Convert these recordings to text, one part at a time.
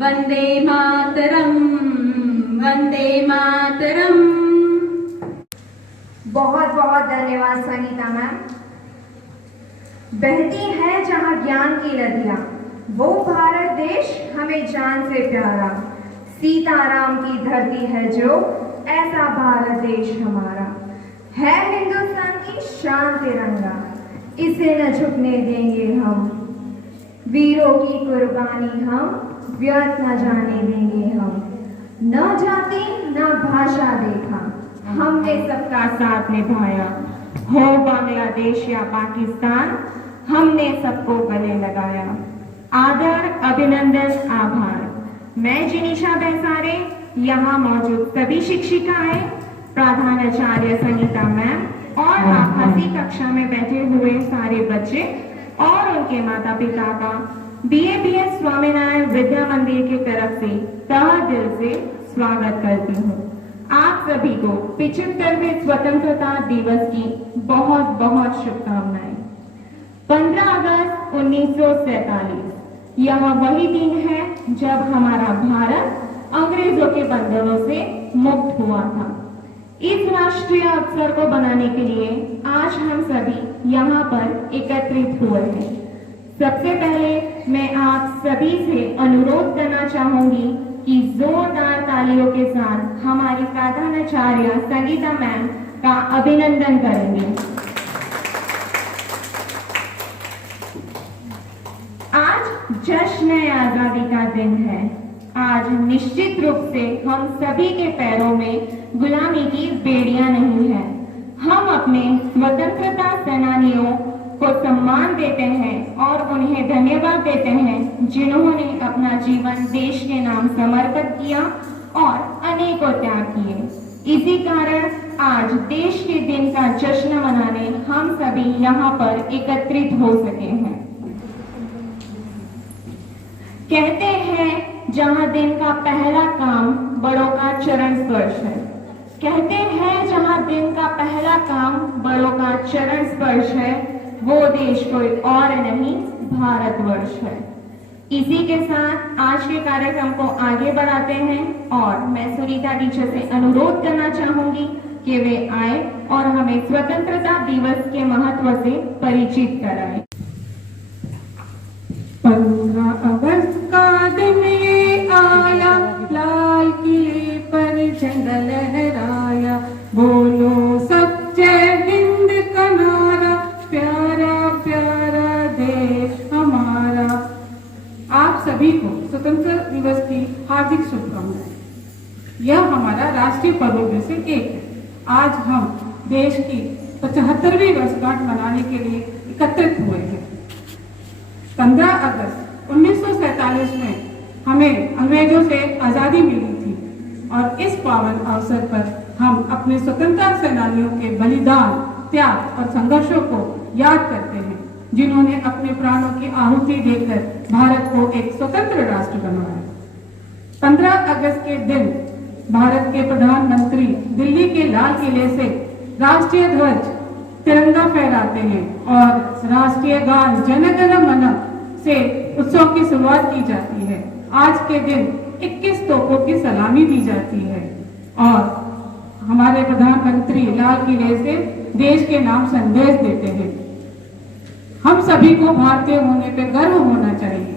वंदे मातरम, वंदे मातरम। बहुत बहुत धन्यवाद संगीता मैम। बहती है जहाँ ज्ञान की नदियाँ, वो भारत देश हमें जान से प्यारा। सीताराम की धरती है जो, ऐसा भारत देश हमारा। है हिंदुस्तान की शान तिरंगा, इसे न झुकने देंगे हम। वीरों की कुर्बानी हम व्यर्थ न जाने देंगे हम। न जाति न भाषा देखा, हमने सबका साथ निभाया। हो बांग्लादेश या पाकिस्तान, हमने सबको गले लगाया। आदर, अभिनंदन, आभार। मैं जिनीशा बेसारे, यहाँ मौजूद सभी शिक्षिकाएं, प्रधानाचार्य संगीता मैम और आभासी कक्षा में बैठे हुए सारे बच्चे और उनके माता पिता का BABS स्वामीनारायण विद्या मंदिर की तरफ से तहे दिल से स्वागत करती हूँ। आप सभी को 75वें स्वतंत्रता दिवस की बहुत बहुत शुभकामनाएं। 15 अगस्त 1947 यह वही दिन है जब हमारा भारत अंग्रेजों के बंधनों से मुक्त हुआ था। इस राष्ट्रीय अवसर को बनाने के लिए आज हम सभी यहाँ पर एकत्रित हुए हैं। सबसे पहले मैं आप सभी से अनुरोध करना चाहूंगी कि जोरदार तालियों के साथ हमारी प्रधानाचार्य संगीता मैम का अभिनंदन करेंगे। आज जश्न आजादी का दिन है। आज निश्चित रूप से हम सभी के पैरों में गुलामी की बेड़ियां नहीं है। हम अपने स्वतंत्रता सेनानियों को सम्मान देते हैं और उन्हें धन्यवाद देते हैं जिन्होंने अपना जीवन देश के नाम समर्पित किया और अनेकों त्याग किए। इसी कारण आज देश के दिन का जश्न मनाने हम सभी यहाँ पर एकत्रित हो सके हैं। कहते हैं जहाँ दिन का पहला काम बड़ों का चरण स्पर्श है। कहते हैं जहाँ दिन का पहला काम बड़ों का चरण स्पर्श है, वो देश कोई और नहीं भारतवर्ष है। इसी के साथ आज के कार्यक्रम को आगे बढ़ाते हैं और मैं सुनीता टीचर से अनुरोध करना चाहूंगी कि वे आए और हमें स्वतंत्रता दिवस के महत्व से परिचित कराएं। 15 अगस्त का दिन ये आया, लाल किले पर झंडा लहराया। बोलो सच्चे हिंद का नारा, प्यारा प्यारा देश हमारा। आप सभी को स्वतंत्रता दिवस की हार्दिक शुभकामनाएं। यह हमारा राष्ट्रीय पर्वों में से एक है। आज हम देश की 75वीं वर्षगांठ मनाने के लिए एकत्रित हुए हैं। 15 अगस्त 1947 में हमें अंग्रेजों से आजादी मिली थी और इस पावन अवसर पर हम अपने स्वतंत्रता सेनानियों के बलिदान, त्याग और संघर्षों को याद करते हैं, जिन्होंने अपने प्राणों की आहुति देकर भारत को एक स्वतंत्र राष्ट्र बनाया। 15 अगस्त के दिन भारत के प्रधानमंत्री दिल्ली के लाल किले से राष्ट्रीय ध्वज तिरंगा फहराते हैं और राष्ट्रीय गान जन गण मन से उत्सव की शुरुआत की जाती है। आज के दिन 21 तोपों की सलामी दी जाती है और हमारे प्रधानमंत्री लाल किले से देश के नाम संदेश देते हैं। हम सभी को भारतीय होने पे गर्व होना चाहिए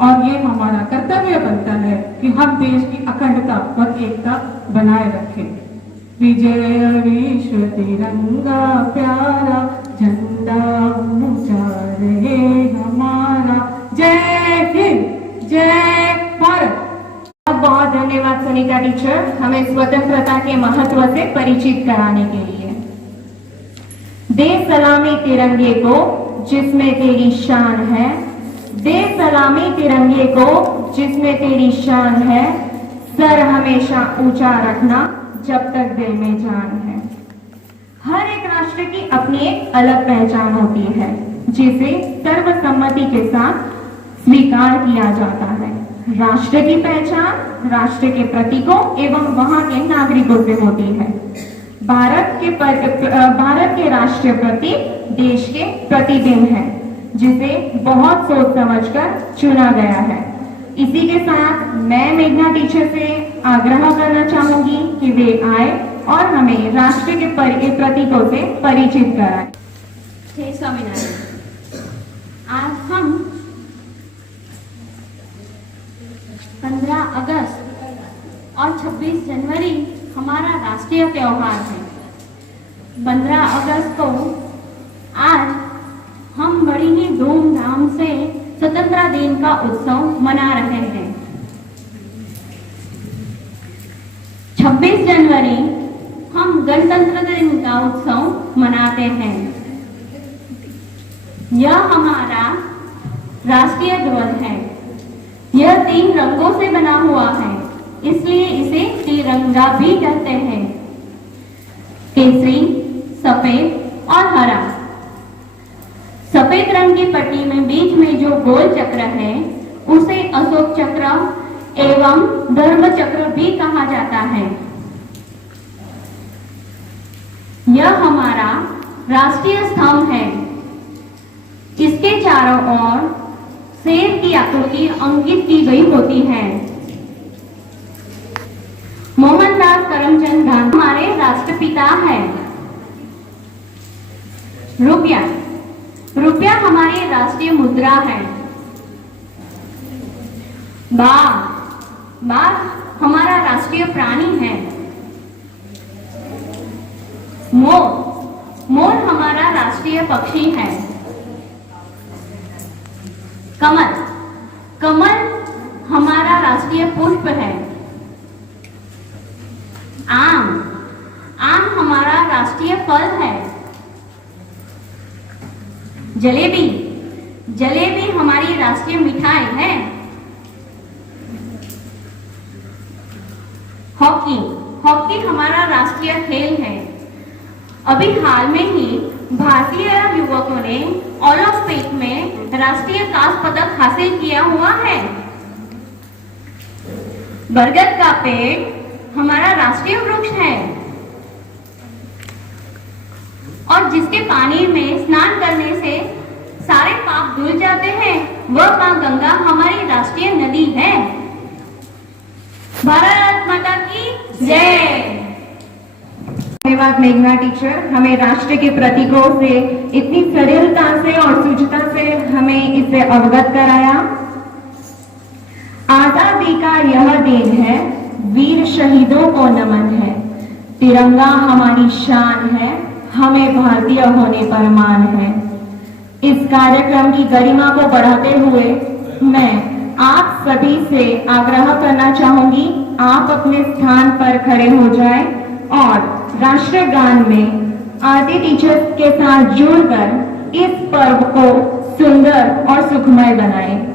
और ये हमारा कर्तव्य बनता है कि हम देश की अखंडता और एकता बनाए रखें। विजय विश्व तिरंगा प्यारा, झंडा ऊंचा रहे हमारा। जय हिंद, जय भारत। बहुत बहुत धन्यवाद सुनीता टीचर, हमें स्वतंत्रता के महत्व से परिचित कराने के लिए। दे सलामी तिरंगे को जिसमें तेरी शान है, दे सलामी तिरंगे को जिसमें तेरी शान है। सर हमेशा ऊंचा रखना जब तक दिल में जान है। हर एक राष्ट्र की अपनी एक अलग पहचान होती है जिसे सर्वसम्मति के साथ स्वीकार किया जाता है। राष्ट्र की पहचान राष्ट्र के प्रतीकों एवं वहां के नागरिकों से होती है। भारत के राष्ट्रीय प्रतीक देश के प्रतिबिंब है, जिसे बहुत सोच समझकर चुना गया है। इसी के साथ मैं मेघना टीचर से आग्रह करना चाहूंगी कि वे आए और हमें राष्ट्र के प्रतीकों से परिचित कराएं। जय स्वामीनारायण। आज हम 15 अगस्त और 26 जनवरी हमारा राष्ट्रीय त्योहार है। 15 अगस्त को आज हम बड़ी ही धूमधाम से स्वतंत्रता दिन का उत्सव मना रहे हैं। 26 जनवरी हम गणतंत्र दिन का उत्सव मनाते हैं। यह हमारा राष्ट्रीय ध्वज है। यह 3 रंगों से बना हुआ है, इसलिए इसे तिरंगा भी कहते हैं। केसरी, सफेद और हरा। सफेद रंग की पट्टी में बीच में जो गोल चक्र है उसे अशोक चक्र एवं धर्म चक्र भी कहा जाता है। यह हमारा राष्ट्रीय स्तंभ है। इसके चारों ओर शेर की आकृति अंकित की गई होती है। मोहनदास करमचंद गांधी हमारे राष्ट्रपिता है। रुपया हमारी राष्ट्रीय मुद्रा है। बाघ हमारा राष्ट्रीय प्राणी है। मोर हमारा राष्ट्रीय पक्षी है। कमल हमारा राष्ट्रीय पुष्प है। आम हमारा राष्ट्रीय फल है। जलेबी हमारी राष्ट्रीय मिठाई है। हॉकी हमारा राष्ट्रीय खेल है। अभी हाल में ही भारतीय युवकों ने ओलंपिक में राष्ट्रीय कांस्य पदक हासिल किया हुआ है। बरगद का पेड़ हमारा राष्ट्रीय वृक्ष है और जिसके पानी में स्नान करने से सारे पाप धुल जाते हैं, वह मां गंगा हमारी राष्ट्रीय नदी है। भारत माता की जय। धन्यवाद मेघना टीचर, हमें राष्ट्र के प्रतीकों से इतनी सरलता से और सूझता से हमें इससे अवगत कराया। आजादी का यह दिन है, वीर शहीदों को नमन है। तिरंगा हमारी शान है, हमें भारतीय होने पर मान है। इस कार्यक्रम की गरिमा को बढ़ाते हुए मैं आप सभी से आग्रह करना चाहूंगी, आप अपने स्थान पर खड़े हो जाएं और राष्ट्रगान में आरती टीचर्स के साथ जुड़कर इस पर्व को सुंदर और सुखमय बनाएं।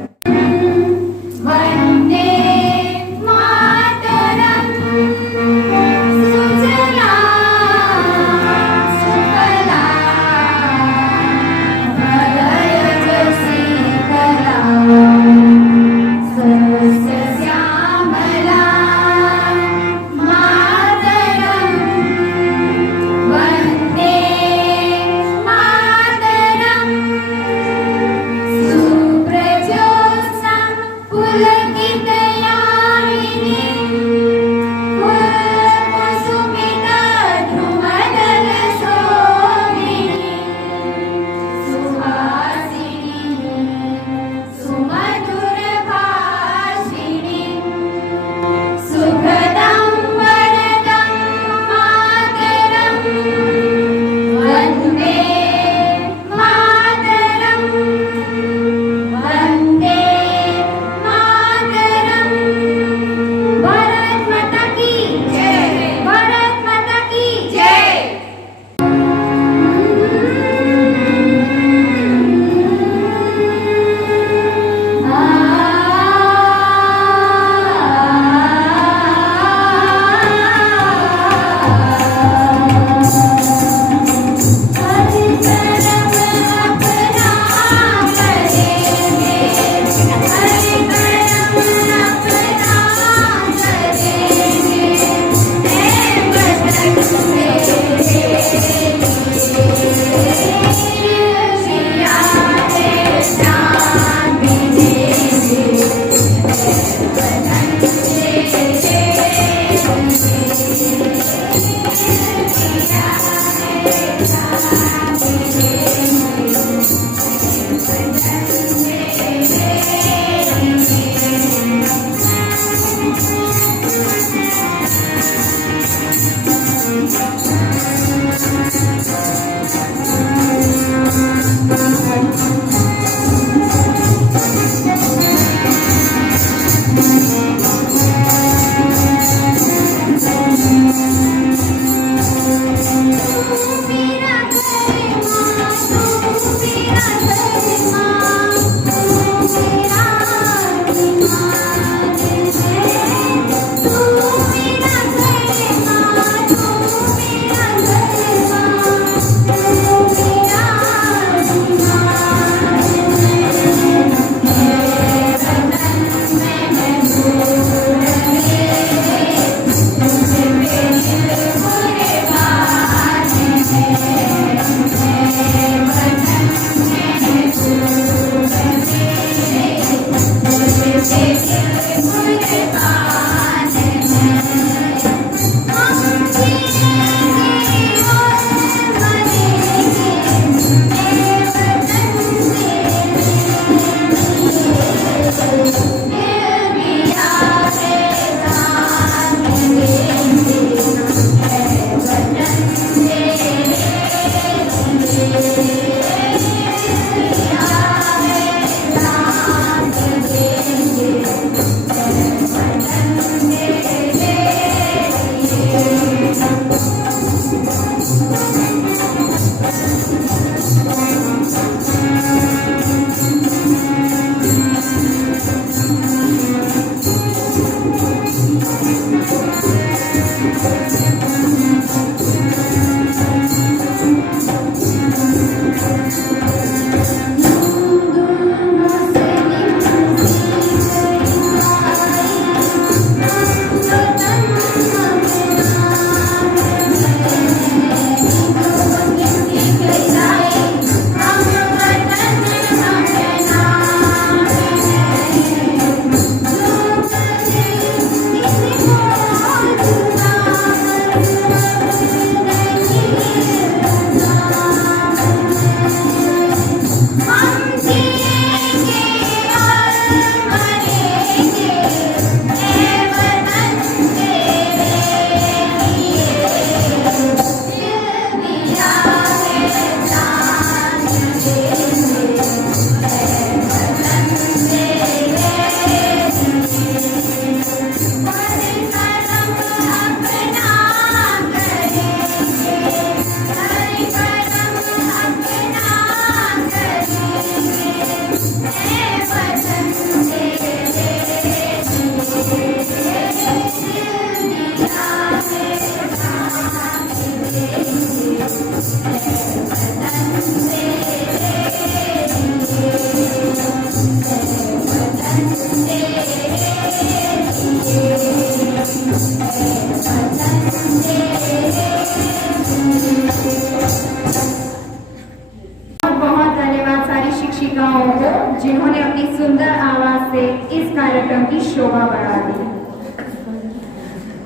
शिक्षिकाओं को जिन्होंने अपनी सुंदर आवाज से इस कार्यक्रम की शोभा बढ़ा दी।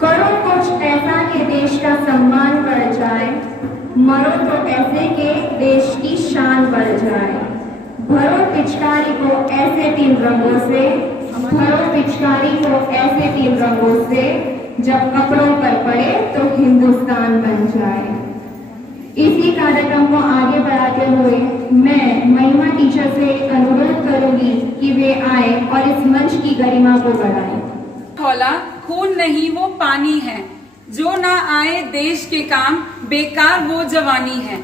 करो कुछ ऐसा कि देश का सम्मान बढ़ जाए, मरो तो ऐसे के देश की शान बढ़ जाए। भरो पिचकारी को ऐसे 3 रंगों से, भरो पिचकारी को ऐसे 3 रंगों से, जब कपड़ों पर पड़े तो हिंदुस्तान बन जाए। इसी कार्यक्रम को आगे बढ़ाते हुए मैं महिमा टीचर से अनुरोध करूंगी कि वे आए और इस मंच की गरिमा को बढ़ाएं। हौला खून नहीं वो पानी है, जो ना आए देश के काम बेकार वो जवानी है।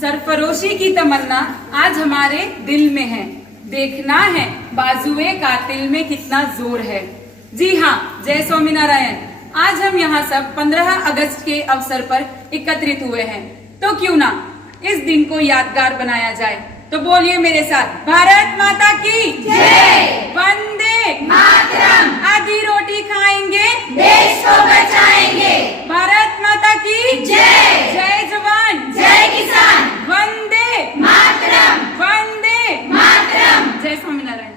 सरफरोशी की तमन्ना आज हमारे दिल में है, देखना है बाजुए कातिल में कितना जोर है। जी हाँ, जय स्वामीनारायण। आज हम यहाँ सब 15 अगस्त के अवसर पर एकत्रित हुए हैं, तो क्यों ना इस दिन को यादगार बनाया जाए। तो बोलिए मेरे साथ, भारत माता की जय, वंदे मातरम। आधी रोटी खाएंगे, देश को बचाएंगे। भारत माता की जय, जय जवान, जय किसान, वंदे मातरम, वंदे मातरम। जय स्वामीनारायण।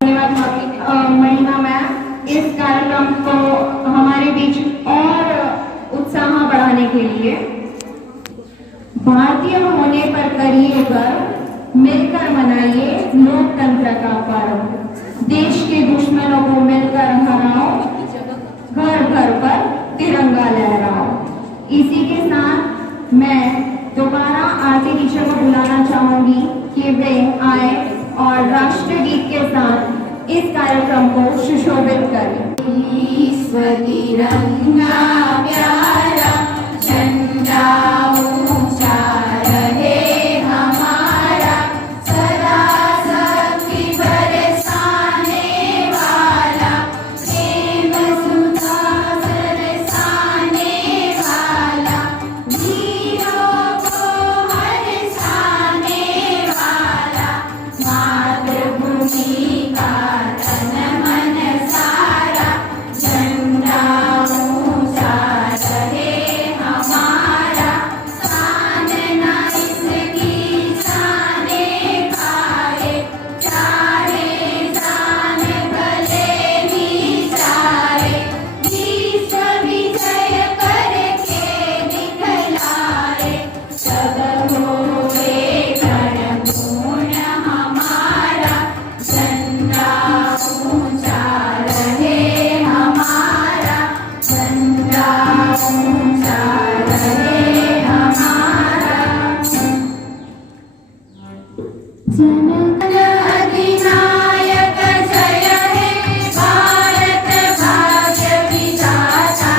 धन्यवाद महिमा मैम। इस कार्यक्रम को हमारे बीच और उत्साह बढ़ाने के लिए भारतीय होने पर करिए गर्व, मिलकर मनाइए लोकतंत्र का पर्व, देश के दुश्मनों को मिलकर हराओ, घर घर पर तिरंगा लहराओ। इसी के साथ मैं दोबारा आरती टीचर को बुलाना चाहूंगी कि वे आए और राष्ट्रगीत के साथ इस कार्यक्रम को सुशोभित करें। तिरंगा प्यारा झंडा ऊंचा रहे हमारा, सदा शक्ति बरसाने वाला, प्रेम सुधा बरसाने वाला, वीरों को हरसाने वाला, मातृभूमि का तन मन सारा, झंडा ऊंचा रहे हमारा, शान न इसकी शाने खाए, चाहे जान भले ही जाए, विश्व विजय करके दिखलाए, सब होए गणपूर्ण हमारा, झंडा ऊंचा रहे हमारा, झंडा ऊंचा रहे हमारा। जनगण अधिनायक जय हे भारत भाग्य विधाता,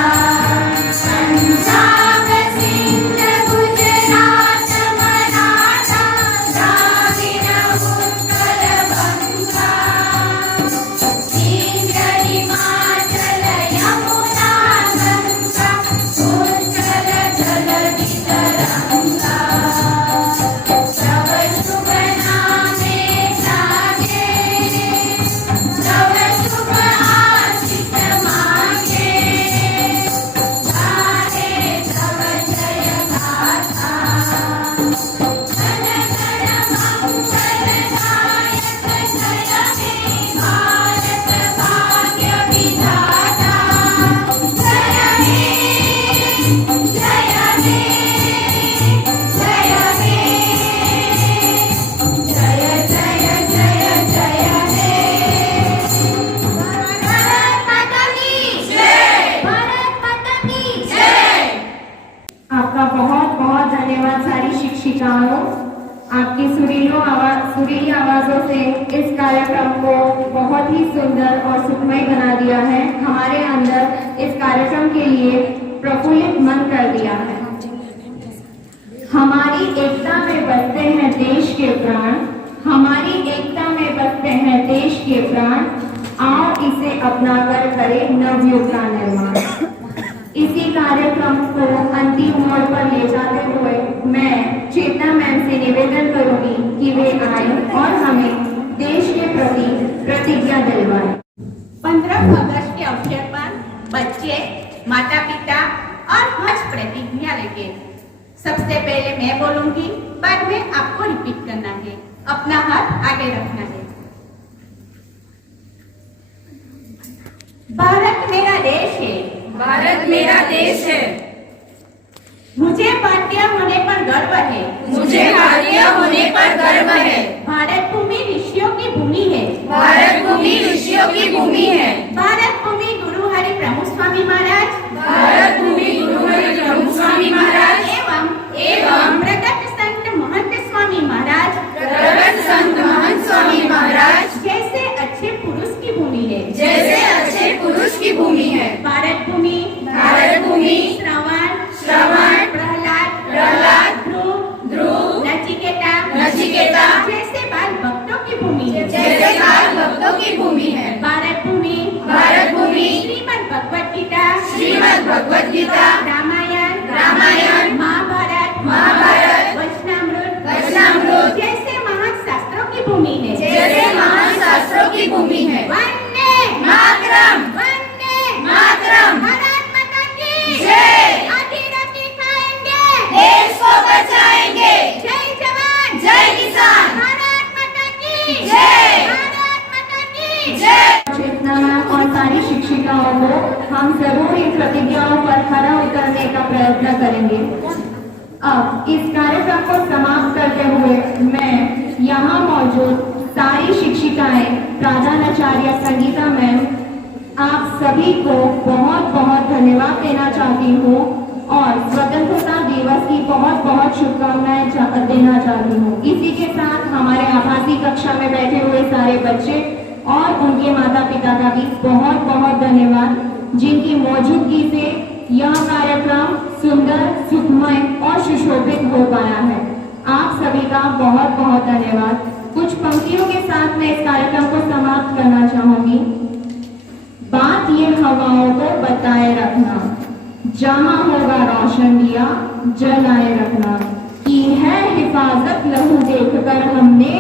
पंजाब सिंध गुजरात मराठा, द्राविड़ उत्कल बंगा, इंद्र हिमाचल यमुना गंगा, उत्कल जलधि तरंगा, तव शुभ नामे जागे, तव शुभ आशीष मांगे, गाहे तव जय गाथा, जन गण मंगल नायक जय हे भारत भाग्य विधाता, जय हे, जय हे, जय हे, जय जय जय जय हे। भारत माता की जय, भारत माता की जय। आपका बहुत बहुत धन्यवाद सारी शिक्षिकाओं। आपकी सुरीली आवाजों से इस कार्यक्रम को बहुत ही सुंदर और सुखमय बना दिया है, हमारे अंदर इस कार्यक्रम के लिए प्रफुल्लित मन कर दिया है। हमारी एकता में बसते हैं देश के प्राण, हमारी एकता में बसते हैं देश के प्राण, आओ इसे अपनाकर करें नवयुग का निर्माण। इसी कार्यक्रम को अंतिम मोड़ पर ले जाते हुए मैं चेतना मैम से निवेदन करूंगी कि वे आए और हमें देश के प्रति प्रतिज्ञा दिलवाएं। 15 अगस्त के अवसर पर बच्चे, माता पिता और हर्ष प्रतिज्ञा लेंगे। सबसे पहले मैं बोलूंगी, बाद में आपको रिपीट करना है। अपना हाथ आगे रखना है। भारत मेरा देश है, भारत मेरा देश है, मुझे भारतीय होने पर गर्व है, मुझे भारतीय होने पर गर्व है। भारत भूमि ऋषियों की भूमि है, भारत भूमि ऋषियों की भूमि है। भारत भूमि गुरु हरि प्रमुख स्वामी महाराज, भारत भूमि गुरु हरि प्रमुख स्वामी महाराज एवं प्रगत संत महंत स्वामी महाराज, प्रगत संत महंत स्वामी महाराज जैसे अच्छे पुरुष की भूमि है, जैसे अच्छे पुरुष की भूमि है। भारत भूमि, भारत भूमि श्रवण, प्रहलाद, ध्रुव, नचिकेता जैसे बाल भक्तों की भूमि है, जैसे बाल भक्तों की भूमि है। भारत भूमि, श्रीमद् भगवत गीता, रामायण, महाभारत, वचनामृत जैसे महान शास्त्रों की भूमि है, जैसे महान शास्त्रों की भूमि है। वंदे मातरम, भारत माता की जय। आधी रोटी खाएंगे, देश को बचाएंगे। जय जवान, जय किसान। भारत माता की जय। भारत माता की जय। चेतना मैम और सारी शिक्षिकाओं को हम जरूर इन प्रतिज्ञाओं पर खरा उतरने का प्रयत्न करेंगे। अब इस कार्यक्रम को समाप्त करते हुए मैं यहाँ मौजूद सारी शिक्षिकाएं, प्रधानाचार्य संगीता मैम, आप सभी को बहुत बहुत धन्यवाद देना चाहती हूँ और स्वतंत्रता दिवस की बहुत बहुत शुभकामनाएं देना चाहती हूँ। इसी के साथ हमारे आभासी कक्षा में बैठे हुए सारे बच्चे और उनके माता पिता का भी बहुत बहुत धन्यवाद, जिनकी मौजूदगी से यह कार्यक्रम सुंदर, सुखमय और सुशोभित हो पाया है। आप सभी का बहुत बहुत धन्यवाद। कुछ पंक्तियों के साथ मैं इस कार्यक्रम को समाप्त करना चाहूंगी। बात ये हवाओं को बताए रखना, जहां होगा रोशन दिया जलाए रखना, की है हिफाजत लहू देखकर हमने,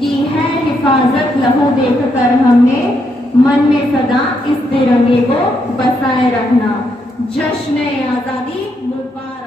की है हिफाजत लहू देखकर हमने, मन में सदा इस तिरंगे को बसाए रखना। जश्न-ए-आजादी मुबारक।